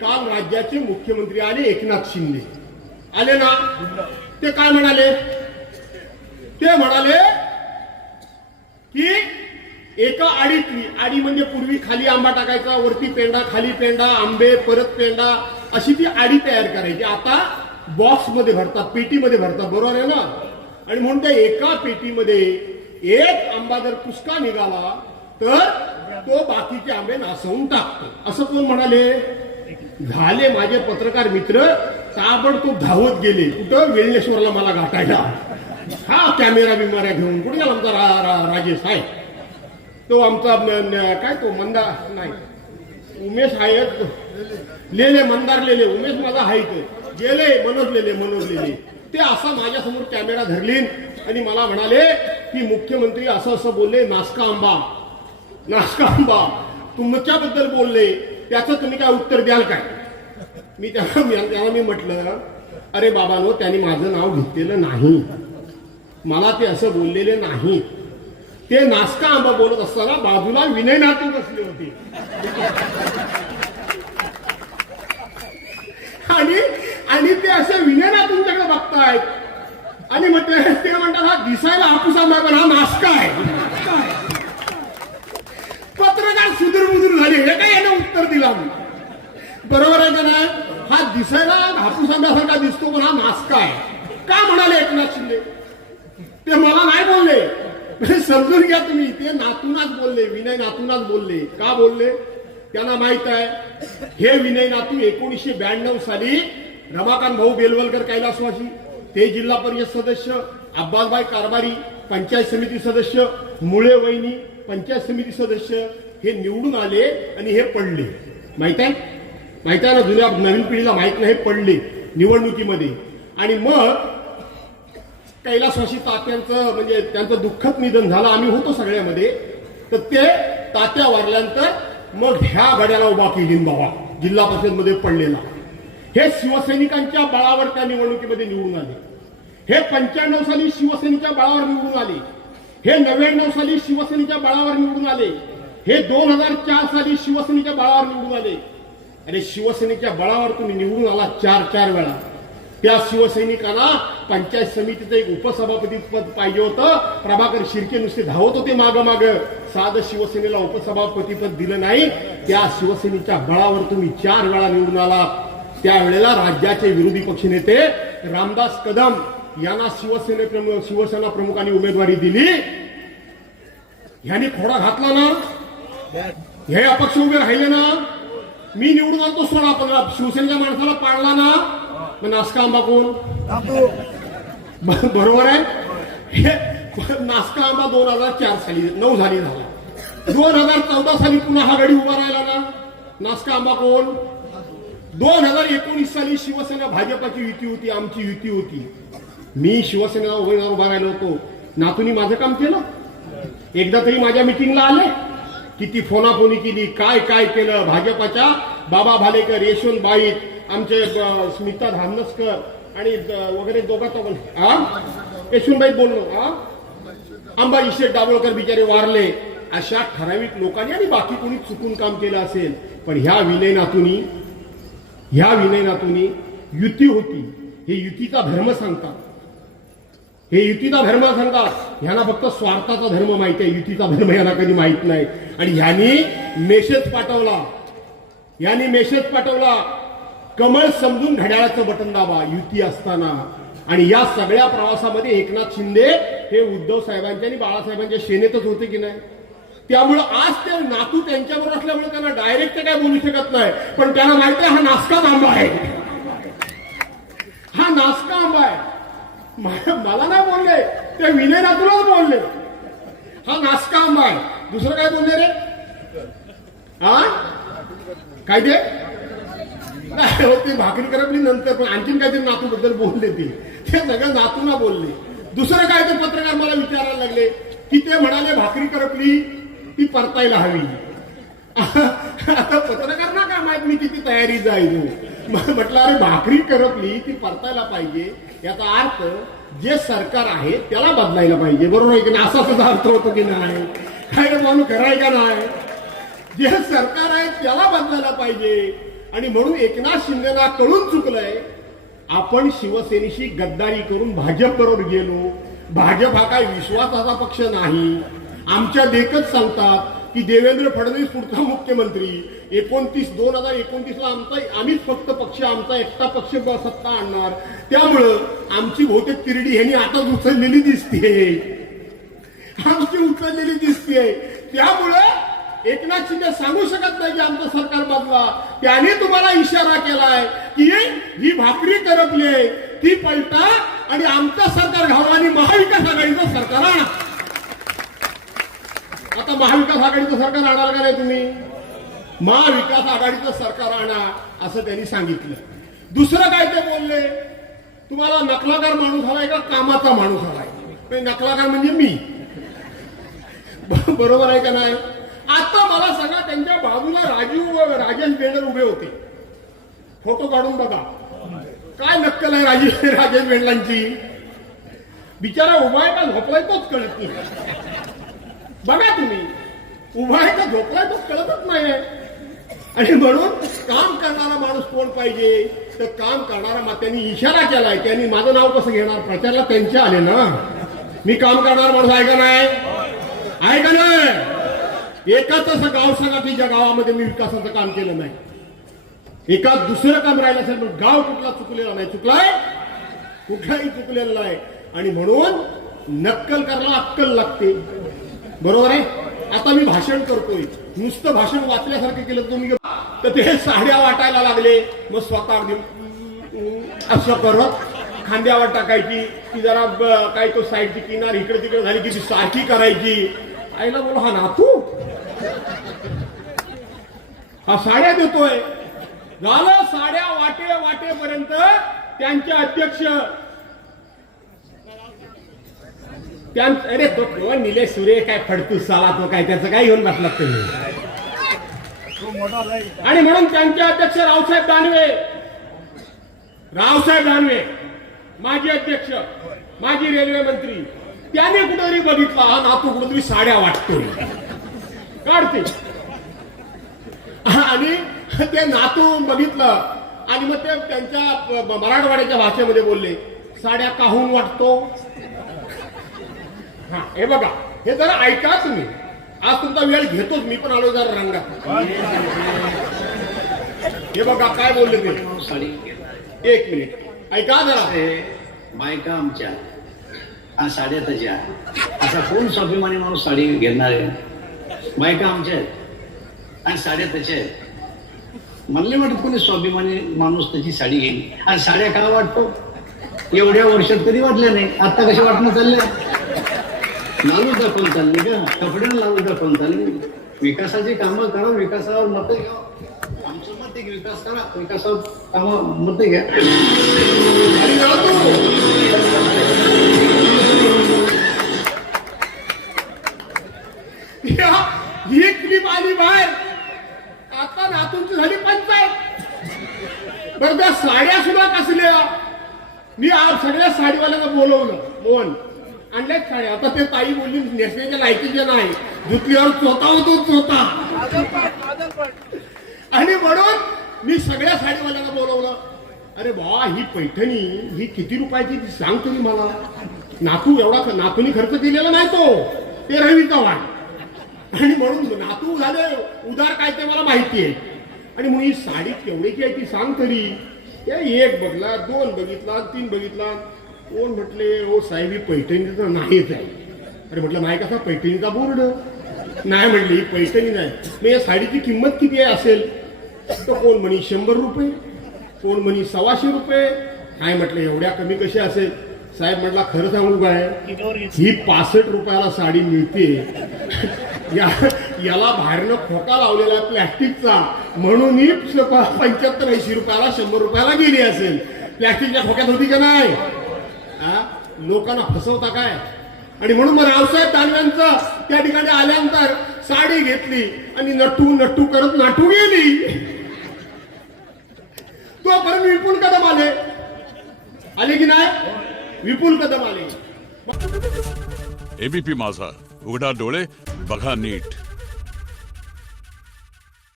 काल राज्याचे मुख्यमंत्री आले, एकनाथ शिंदे आले ना. ते काय म्हणाले? ते म्हणाले की एका आडीतली, आडी म्हणजे पूर्वी खाली आंबा टाकायचा, वरती पेंडा, खाली पेंडा, आंबे, परत पेंडा, अशी ती आडी तयार करायची. आता बॉक्स मध्ये भरतात, पेटीमध्ये भरतात, बरोबर आहे ना. आणि म्हणून त्या एका पेटीमध्ये एक आंबा जर पुसका निघाला तर तो बाकीचे आंबे नासवून टाकतो, असं कोण म्हणाले? झाले माझे पत्रकार मित्र ताबडतोब धावत गेले. कुठं? वेळणेश्वरला मला गाठायला. हा कॅमेरा बिमाऱ्या घेऊन. कुठे गेला आमचा राजेश आहे तो, आमचा काय तो मंदा नाही, उमेश आहे, लेले मंदार लेले, उमेश माझा आहे गेले, मनोज लेले. ते असं माझ्यासमोर कॅमेरा धरलीन आणि मला म्हणाले की मुख्यमंत्री असं असं बोलले, नासका आंबा तुमच्याबद्दल बोलले, त्याचं तुम्ही काय उत्तर द्याल काय? मी त्याला म्हटलं, अरे बाबांनो, त्यांनी माझं नाव घेतलेलं नाही, मला ते असं बोललेले नाही. ते नासका आंबा बोलत असताना बाजूला विनय नातू बसले होते आणि ते असे विनय नातूंच्याकडे बघतायत आणि ते म्हणतात, हा दिसायला हापूस आंबा पण हा नासका आहे. पत्रकार सुधूर झाले, हे काय यानं उत्तर दिला? बरोबर आहे का नाही? हा दिसायला हापूस आंब्यासारखा दिसतो पण हा नासका आहे. का म्हणाले एकनाथ शिंदे? ते मला नाही बोलले, समजून घ्या तुम्ही. ते नातूनाच बोलले, विनय नातूनाच बोलले. का बोलले? त्यांना माहित आहे हे विनय नातू 1992 साली रमाकांत भाऊ बेलवलकर कैलासवासी, ते जिल्हा परिषद सदस्य, अब्बासबाई कारभारी पंचायत समिती सदस्य, मुळे वहिनी पंचायत समिती सदस्य, हे निवडून आले आणि हे पडले. माहित आहे ना, जुन्या नवीन पिढीला माहित नाही, पडले निवडणुकीमध्ये. आणि मग कैलासवासी तात्यांचं म्हणजे त्यांचं दुःखद निधन झालं, आम्ही होतो सगळ्यामध्ये. तर ते तात्या वारल्यानंतर मग ह्या गड्याला उभा केली बाबा, जिल्हा परिषद मध्ये पडलेला. हे शिवसैनिकांच्या बळावर त्या निवडणुकीमध्ये निवडून आले. हे 95 साली शिवसेनेच्या बळावर निवडून आले. हे 99 साली शिवसेनेच्या बळावर निवडून आले. हे 2004 साली शिवसेनेच्या बळावर निवडून आले. अरे शिवसेनेच्या बळावर तुम्ही निवडून आला 4 वेळा. त्या शिवसैनिकांना पंचायत समितीचं एक उपसभापती पद पाहिजे होतं. प्रभाकर शिर्के नुसते धावत होते माग. साधं शिवसेनेला उपसभापती पद दिलं नाही. त्या शिवसेनेच्या बळावर तुम्ही 4 वेळा निवडून आला. त्यावेळेला राज्याचे विरोधी पक्षनेते रामदास कदम यांना शिवसेना प्रमुखांनी उमेदवारी दिली. ह्यांनी खोडा घातला ना, हे अपक्ष उभे राहिले ना, मी निवडून आलो तो सोडा, पण शिवसेनेच्या माणसाला पाडला ना, मग नासका आंबा कोण? बरोबर आहे. हे नासका आंबा 2004 साली 9 साली झाला. 2014 साली पुन्हा हा गडी उभा राहिला ना, नासका आंबा कोण? 2019 साली शिवसेना भाजपाची युती होती, आमची युती होती. मी शिवसेनेला उभा राहिलो होतो. नातूंनी माझं काम केलं. एकदा तरी माझ्या मिटिंगला आले, किती फोनाफोनी केली, काय केलं. भाजपाच्या बाबा भालेकर, यशवंत बाईत, आमचे स्मिता धामनसकर आणि वगैरे यशवंतबाई बोललो, अंबाजी शेठ दाभोळकर बिचारे वारले. अशा ठराविक लोकांनी आणि बाकी कोणी चुकून काम केलं असेल. पण ह्या विनय नातूंनी युती होती, हे युतीचा धर्म सांगतात. ह्यांना फक्त स्वार्थाचा धर्म माहिती आहे, युतीचा धर्म ह्यांना कधी माहित नाही. आणि ह्यांनी मेसेज पाठवला, कमळ समजून घड्याळाचं बटन दाबा युती असताना. आणि या सगळ्या प्रवासामध्ये एकनाथ शिंदे हे उद्धव साहेबांच्या आणि बाळासाहेबांच्या सेनेतच होते की नाही. त्यामुळे आज ते नातू त्यांच्याबरोबर असल्यामुळे त्यांना डायरेक्ट काय बोलू शकत नाही. पण त्यांना माहिती आहे हा नासका आंबा आहे, हा नासका आंबा आहे. मला नाही बोलले, ते विनय नातूलाच बोलले हा नासका आंबा आहे. दुसरं काय बोलले रे? काय ते ते भाकरी करपली नंतर, पण आणखीन काहीतरी नातू बद्दल बोलले. ते सगळं नातूला बोलले. दुसरं काय ते पत्रकार मला विचारायला लागले की ते म्हणाले भाकरी करपली ती परतायला हवी. आता पत्रकारांना काय माहित मी किती तयारी जायचो. म्हटलं अरे भाकरी करपली ती परतायला पाहिजे, याचा अर्थ जे सरकार आहे त्याला बदलायला पाहिजे. बरोबर आहे की नाही? असा सुद्धा अर्थ होतो की नाही? काय माणूस कराय का नाही? जे सरकार आहे त्याला बदलायला पाहिजे. आणि म्हणून एकनाथ शिंदेना कळून चुकलंय. आपण शिवसेनेशी गद्दारी करून भाजप बरोबर गेलो. भाजप हा काही विश्वासाचा पक्ष नाही. आमच्या देखत सांगतात की देवेंद्र फडणवीस पुढचा मुख्यमंत्री 2029ला आम्हीच फक्त पक्ष, आमचा एकटा पक्ष सत्ता आणणार. त्यामुळं आमची बहुतेक तिरडी ह्यांनी आताच उचललेली दिसतीये. त्यामुळं एकनाथ शिंदे सांगू शकत नाही की आमचं सरकार बदला. त्याने तुम्हाला इशारा केलाय की ही भाकरी करपली ती पलटा आणि आमचं सरकार घाला आणि महाविकास आघाडीचं सरकार आणा. आता महाविकास आघाडीचं सरकार आणणार का नाही तुम्ही? महाविकास आघाडीचं सरकार आणा असं त्यांनी सांगितलं. दुसरं काय ते बोलले, तुम्हाला नकलाकार माणूस हवाय का कामाचा माणूस हवाय? नकलाकार म्हणजे मी, बरोबर आहे का नाही? आता मला सांगा, त्यांच्या बाजूला राजेश बेंडर उभे होते. फोटो काढून बघा काय नक्कल आहे राजेश बेंडलांची. बिचारा उभा आहे का झोपलाय तोच कळत नाही. बघा तुम्ही, उभा आहे का झोपलाय तोच कळतच नाही. आणि म्हणून काम करणारा माणूस कोण पाहिजे? तर काम करणारा, त्यांनी इशारा केलाय. त्यांनी माझं नाव कसं घेणार? प्रचारला त्यांचे आले ना. मी काम करणारा माणूस आहे का नाही? आहे का नाही? एकाच असं गाव सांगा की ज्या गावामध्ये मी विकासाचं काम केलं नाही. एकाच दुसरं काम राहिलं असेल पण गाव कुठला चुकलेला नाही. चुकलाय? कुठलाही चुकलेला नाही. आणि म्हणून नक्कल करायला अक्कल लागते. बरोबर आहे? आता मी भाषण करतोय, नुसतं भाषण वाचल्यासारखं केलं तुम्ही तर ते साड्या वाटायला लागले. मग स्वतः असं करत खांद्यावर टाकायची की जरा काय तो साईडची किनार इकडे तिकडे झाली की ती सारखी करायची. आईला बोल, हा नातू हा साड्या देतोय. झालं साड्या वाटेपर्यंत त्यांचे अध्यक्ष अरे तो निलेश सुरे काय फडतूस साला, तो काय त्याचं काय घेऊन बसला तुम्ही. आणि म्हणून त्यांचे अध्यक्ष रावसाहेब दानवे माजी अध्यक्ष, माजी रेल्वे मंत्री, त्याने कुठेतरी बघितला हा नातू कुठेतरी साड्या वाटतोय, काढते. आणि ते नातू बघितलं आणि मग ते त्यांच्या मराठवाड्याच्या भाषेमध्ये बोलले, साड्या काहून वाटतो. हा, हे बघा, हे जरा ऐका तुम्ही. आज तुमचा वेळ घेतोच, मी पण आलो जरा रंगात. हे बघा काय बोलले ते. एक मिनिट ऐका जरा. बायका आमच्या आणि साड्या त्याच्या, असा कोण स्वाभिमानी माणूस साडी घेणार आहे? बायका आमच्या आहेत आणि साड्या त्याच्या आहेत. मला नाही वाटत कोणी स्वाभिमानी माणूस त्याची साडी घेईल. आणि साड्या का वाटतो? एवढ्या वर्षात कधी वाटल्या नाही, आता कशा वाटणं चालल्या? लालूच दाखवून चालली का? कपड्यानं लालूच दाखवून चालली. विकासाची कामं करा, विकासावर मतं घ्या. आमचं मत आहे की विकास करा, विकासावर कामं मतं घ्या. ही क्लिप आली बाहेर, आता नातूंची झाली पंचायत. बरं, त्या साड्या सुद्धा कसल्या. मी आज सगळ्या साडीवाल्यांना बोलवलं, मोहन आणल्यात साड्या. आता ते ताई बोलली नेसण्याच्या लायकीचे नाही, धुतल्यावर चोता होतो चोता. आणि म्हणून मी सगळ्या साडीवाल्यांना बोलवलं. अरे बा, ही पैठणी ही किती रुपयाची सांग तुम्ही मला. नातू एवढा नातूनी खर्च केलेला नाही तो, ते रवीचा वाण. आणि म्हणून नातू झाले उदार काय ते मला माहिती आहे. आणि म्हणून ही साडी केवढीची आहे ती सांग तरी. एक बघला, दोन बघितला, तीन बघितला. कोण म्हटले, ओ साहेब ही पैठणीचं नाहीच आहे. अरे म्हटलं नाही, कसा पैठणीचा बोर्ड नाही. म्हटली ही पैठणी नाही. मग या साडीची किंमत किती आहे असेल? तर कोण म्हणी 100 रुपये, कोण म्हणी 125 रुपये. काय म्हटलं एवढ्या कमी कशी असेल? साहेब म्हटला खरं सांगू काय, ही 65 रुपयाला साडी मिळते. याला बाहेरनं खोका लावलेला प्लॅस्टिकचा, म्हणून ही 75-80 रुपयाला 100 रुपयाला गेली असेल. प्लॅस्टिकच्या खोक्यात होती का नाही? लोकांना फसवता काय? आणि म्हणून मग रावसाहेब दानवेंचं त्या ठिकाणी आल्यानंतर साडी घेतली आणि नटू करत नाटू गेली. तोपर्यंत विपुल कदम आले की नाही? विपुल कदम आले. एबीपी माझा, उघडा डोळे बघा नीट.